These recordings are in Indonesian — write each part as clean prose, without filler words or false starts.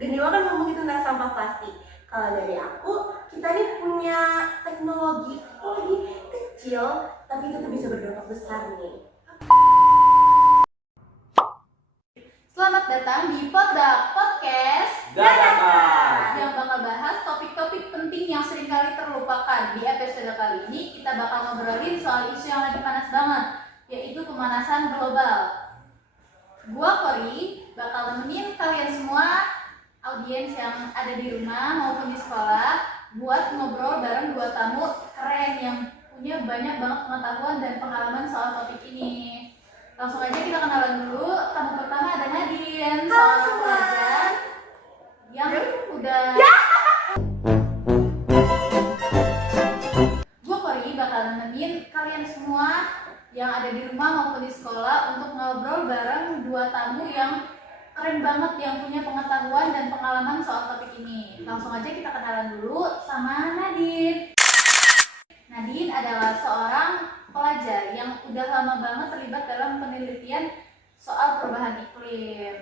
Gendewa kan ngomongin tentang sampah plastik. Kalau dari aku, kita ini punya teknologi kecil, tapi itu tuh bisa berdampak besar nih. Selamat datang di Poddak Podcast Dadakan. yang bakal bahas topik-topik penting yang seringkali terlupakan. Di episode kali ini kita bakal ngobrolin soal isu yang lagi panas banget, yaitu pemanasan global. Gua Kori bakal nemenin kalian semua, audiens yang ada di rumah maupun di sekolah, buat ngobrol bareng dua tamu keren yang punya banyak banget pengetahuan dan pengalaman soal topik ini. Langsung aja kita kenalan dulu. Tamu pertama ada Nadine, seorang pelajar yang udah. Gue Kori bakal nemenin kalian semua yang ada di rumah maupun di sekolah untuk ngobrol bareng dua tamu yang keren banget, yang punya pengetahuan dan pengalaman soal topik ini. Langsung aja kita kenalan dulu sama Nadine. Nadine adalah seorang pelajar yang udah lama banget terlibat dalam penelitian soal perubahan iklim.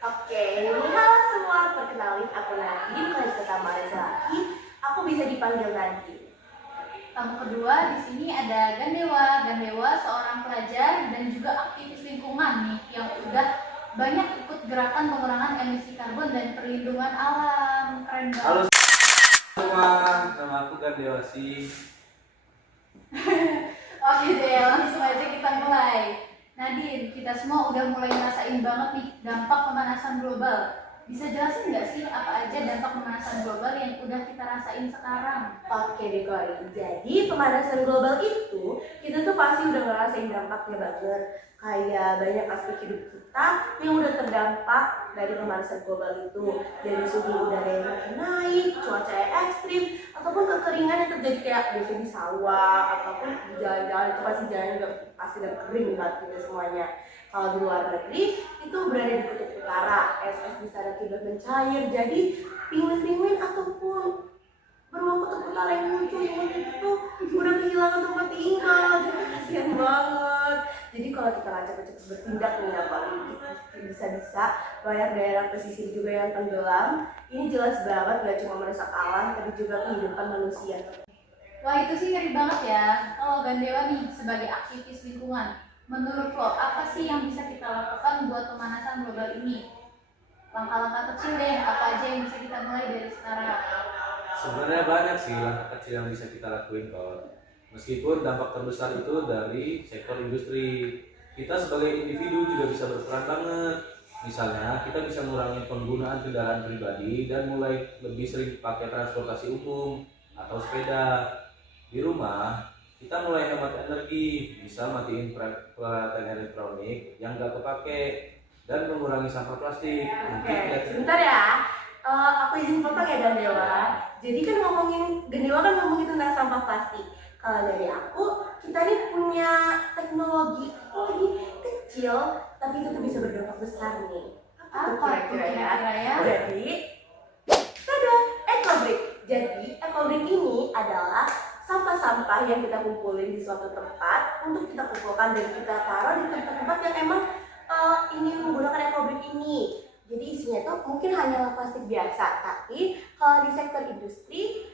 Oke, halo semua, perkenalin aku Nadine, Clarissa Tamarezaki. Aku bisa dipanggil Nadine. Tamu kedua di sini ada Gandewa. Gandewa seorang pelajar dan juga aktivis lingkungan nih yang udah banyak ikut gerakan pengurangan emisi karbon dan perlindungan alam. Keren banget. Halo semua, nama aku Gandewasi. Oke deh, langsung aja kita mulai. Nadine, kita semua udah mulai ngerasain banget nih dampak pemanasan global. Bisa jelasin nggak sih apa aja dampak pemanasan global yang udah kita rasain sekarang? Oke deh Kori, jadi pemanasan global itu kita tuh pasti udah ngerasain dampaknya banget. Kayak banyak aspek hidup kita yang udah terdampak dari pemanasan global itu. Dari suhu udara yang makin naik, cuaca yang ekstrim, ataupun kekeringan yang terjadi kayak biasa di sawah, ataupun di jalan-jalan, itu pasti jalan juga pasti udah kering banget kita semuanya. Kalau di luar negeri itu berada di kutub utara, es di sana tidak mencair, jadi penguin-penguin ataupun beruang kutub utara yang muncul itu udah kehilangan tempat tinggal, jadi kasihan banget. Jadi kalau kita nggak cepet-cepet bertindak nih ya Pak, bisa-bisa banyak daerah pesisir juga yang tenggelam. Ini jelas banget gak cuma merusak alam, tapi juga kehidupan manusia. Wah, itu sih ngeri banget ya. Kalau Gandewa nih sebagai aktivis lingkungan, menurut lo apa sih yang bisa kita lakukan buat pemanasan global ini? Langkah-langkah kecil deh, apa aja yang bisa kita mulai dari sekarang? Sebenarnya banyak sih langkah kecil yang bisa kita lakuin kok. Meskipun dampak terbesar itu dari sektor industri, kita sebagai individu juga bisa berperan banget. Misalnya, kita bisa mengurangi penggunaan kendaraan pribadi dan mulai lebih sering pakai transportasi umum atau sepeda. Di rumah, kita mulai hemat energi, bisa matiin peralatan elektronik yang gak kepake dan mengurangi sampah plastik. Oke, sebentar ya. Aku izin potong ya Gandewa. Jadi kan Gandewa kan ngomongin tentang sampah plastik. Kalau dari aku, kita ini punya teknologi kecil, tapi itu tuh bisa berdampak besar nih. Apa kira-kira ya? Jadi, ada EcoBrick. Jadi, EcoBrick ini adalah sampah-sampah yang kita kumpulin di suatu tempat untuk kita kumpulkan dan kita taruh di tempat-tempat yang emang ingin menggunakan EcoBrick ini. Jadi isinya itu mungkin hanyalah plastik biasa, tapi kalau di sektor industri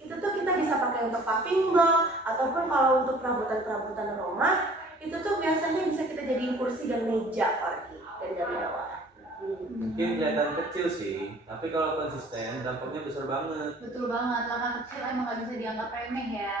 itu tuh kita bisa pakai untuk paving block ataupun kalau untuk perabotan-perabotan rumah itu tuh biasanya bisa kita jadiin kursi dan meja dan mewah. Mungkin kelihatan kecil sih, tapi kalau konsisten dampaknya besar banget. Betul banget, langkah kecil emang gak bisa dianggap remeh ya.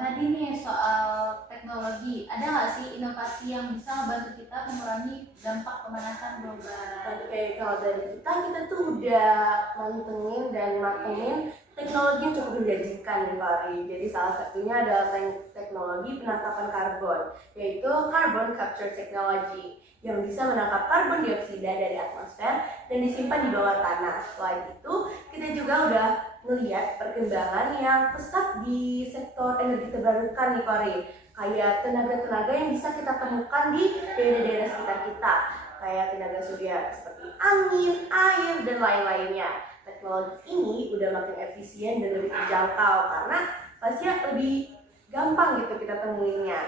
Nadine nih soal teknologi, ada nggak sih inovasi yang bisa membantu kita mengurangi dampak pemanasan global? Oke, kalau dari kita tuh udah mantengin dan matengin teknologi yang cukup menjanjikan nih Pak Ari. Jadi salah satunya adalah teknologi penangkapan karbon, yaitu carbon capture technology yang bisa menangkap karbon dioksida dari atmosfer dan disimpan di bawah tanah. Selain itu, kita juga udah melihat perkembangan yang pesat di sektor energi terbarukan nih Kori. Kayak tenaga-tenaga yang bisa kita temukan di daerah-daerah sekitar kita. Kayak tenaga surya seperti angin, air, dan lain-lainnya. Teknologi ini udah makin efisien dan lebih terjangkau karena pastinya lebih gampang gitu kita temuinnya.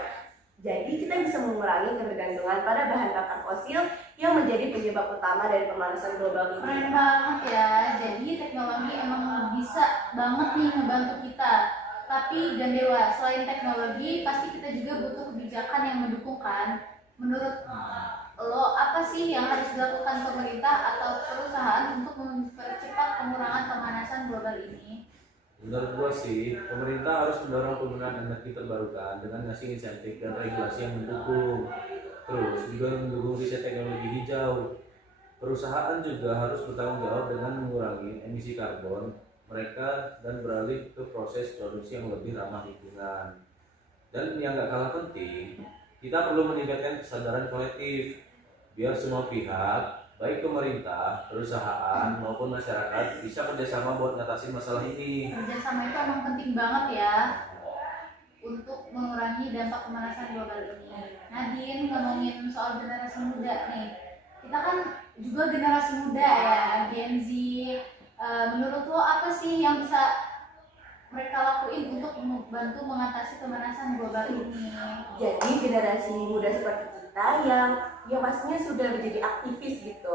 Jadi kita bisa mengurangi ketergantungan pada bahan bakar fosil yang menjadi penyebab utama dari pemanasan global ini. Keren banget ya. Jadi teknologi emang bisa banget nih ngebantu kita. Tapi Gandewa, selain teknologi, pasti kita juga butuh kebijakan yang mendukung kan? Menurut lo, apa sih yang harus dilakukan pemerintah atau perusahaan untuk mempercepat pengurangan pemanasan global ini? Menurut gua sih, pemerintah harus mendorong penggunaan energi terbarukan dengan ngasih insentif dan regulasi yang mendukung. Terus juga mendukung riset teknologi hijau. Perusahaan juga harus bertanggung jawab dengan mengurangi emisi karbon mereka dan beralih ke proses produksi yang lebih ramah lingkungan. Dan yang gak kalah penting, kita perlu meningkatkan kesadaran kolektif biar semua pihak, baik pemerintah, perusahaan maupun masyarakat bisa kerjasama buat ngatasin masalah ini. Kerjasama itu emang penting banget ya untuk mengurangi dampak pemanasan global ini. Nadine, ngomongin soal generasi muda nih, kita kan juga generasi muda ya, Gen Z. Menurut lo apa sih yang bisa mereka lakuin untuk membantu mengatasi pemanasan global ini? Jadi generasi muda seperti kita yang pastinya sudah menjadi aktivis gitu.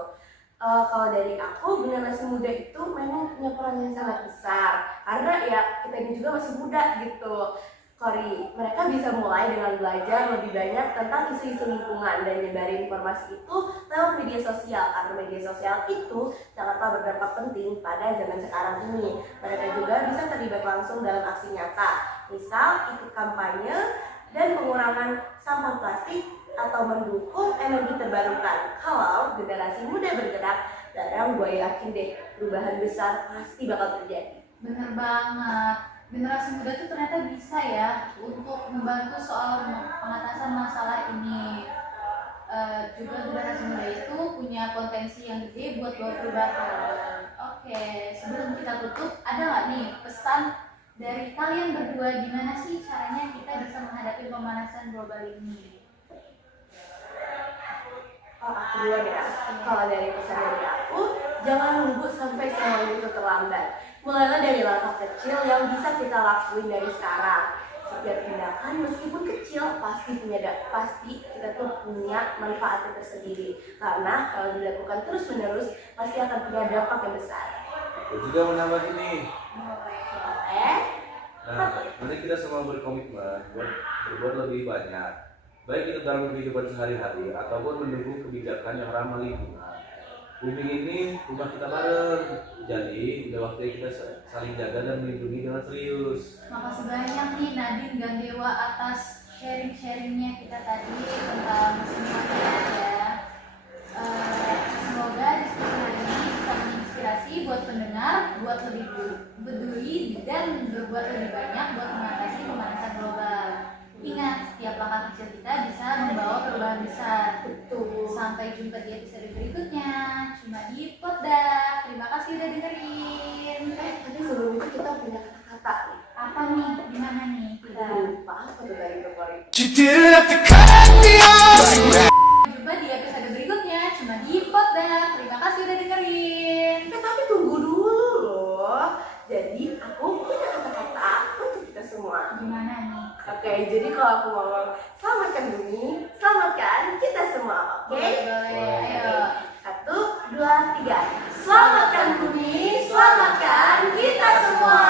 Kalau dari aku, generasi muda itu memang punya peran yang sangat besar karena ya kita ini juga masih muda gitu. Kori, mereka bisa mulai dengan belajar lebih banyak tentang isu-isu lingkungan dan nyebarin informasi itu lewat media sosial karena media sosial itu sangatlah berdampak penting pada zaman sekarang ini. Mereka juga bisa terlibat langsung dalam aksi nyata, misal ikut kampanye dan pengurangan sampah plastik atau mendukung energi terbarukan. Kalau generasi muda bergerak, barang gue yakin deh perubahan besar pasti bakal terjadi. Bener banget. Generasi muda itu ternyata bisa ya untuk membantu soal pengatasan masalah ini. Juga generasi muda itu punya potensi yang gede buat bawa perubahan. Oke, sebelum kita tutup, ada nggak nih pesan dari kalian berdua gimana sih caranya kita bisa menghadapi pemanasan global ini? Aku duluan ya. Kalau dari pesan dari aku, jangan nunggu sampai semuanya itu terlambat. Mulailah dari langkah kecil yang bisa kita lakuin dari sekarang. Setiap tindakan meskipun kecil pasti kita tuh punya manfaatnya tersendiri. Karena kalau dilakukan terus-menerus pasti akan punya dampak yang besar. Gue juga mau nambah ini. Boleh. Mari kita semua berkomitmen buat berbuat lebih banyak. Baik itu dalam kehidupan sehari-hari ataupun mendukung kebijakan yang ramah lingkungan. Bumi ini rumah kita bareng, jadi udah waktunya kita saling jaga dan melindungi dengan serius. Makasih banyak nih Nadine Gandewa atas sharing-sharingnya kita tadi tentang semuanya ya. Semoga diskusi hari ini bisa menginspirasi buat pendengar buat lebih peduli dan berbuat lebih banyak buat mengatasi pemanasan global. Ingat, setiap langkah kecil kita bisa membawa perubahan besar. Betul. Sampai jumpa di episode berikutnya. Cuma di Poddak. Terima kasih udah dengerin. Tapi sebelum itu kita punya kata-kata nih. Apa nih? Gimana nih? Kita lupa apa tuh tadi kemarin. Jumpa di episode berikutnya. Cuma di Poddak. Terima kasih udah dengerin. Tapi tunggu dulu loh. Jadi aku punya kata-kata untuk kita semua. Gimana nih? Oke, jadi kalau aku ngomong selamatkan bumi, selamatkan kita semua, oke? Boleh. Ayo. 1, 2, 3. Selamatkan bumi, selamatkan kita semua.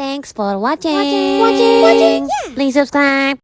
Thanks for watching. Please subscribe.